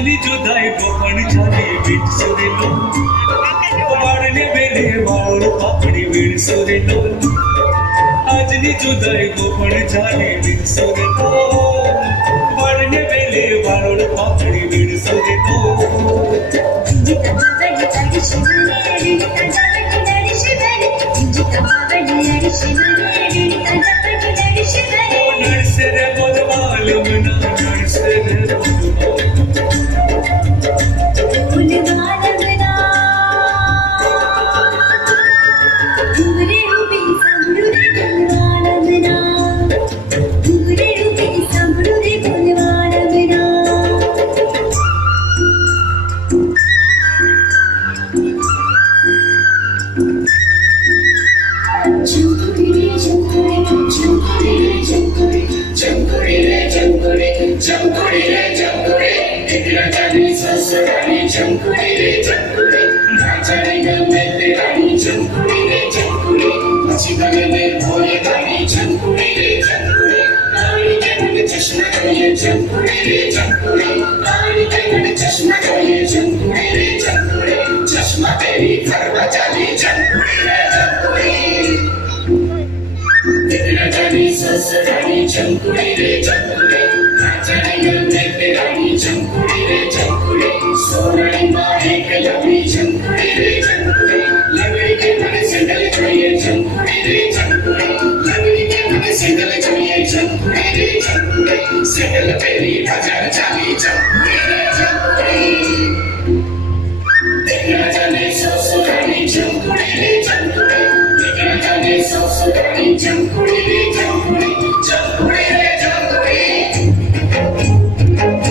આજની જુદાઈ ગોપણ ચાલી વીટસો રે લો વાળને વેલે વાળ પાપડી વીણસો રે લો આજની જુદાઈ ગોપણ ચાલી વીટસો રે લો વાળને વેલે વાળ પાપડી વીણસો રે લો નડસે રે બોલવાલમ ના નડસે રે चश्मा तेरी करवा चली चंकुड़ी रे चंकुड़ी तेरा जानी ससुराली चंकुड़ी रे चंकुड़ी नाचने में तेरानी चंकुड़ी रे चंकुड़ी सोनाली माहे कलमी चंकुड़ी रे चंकुड़ी लगड़ी के मन संगल चाहिए चंकुड़ी रे चंकुड़ी लगड़ी के मन संगल चाहिए चंकुड़ी रे चंकुड़ी संगल तेरी बाजार चली चंकुड़ी रे चंकुड़ी देखना जाने ससुराली चंकुड़ी रे चंकुड़ी देखना जाने ससुराली चंकुड़ी रे चंकुड़ी चंकुड़ी रे चंकुड़ी Thank you.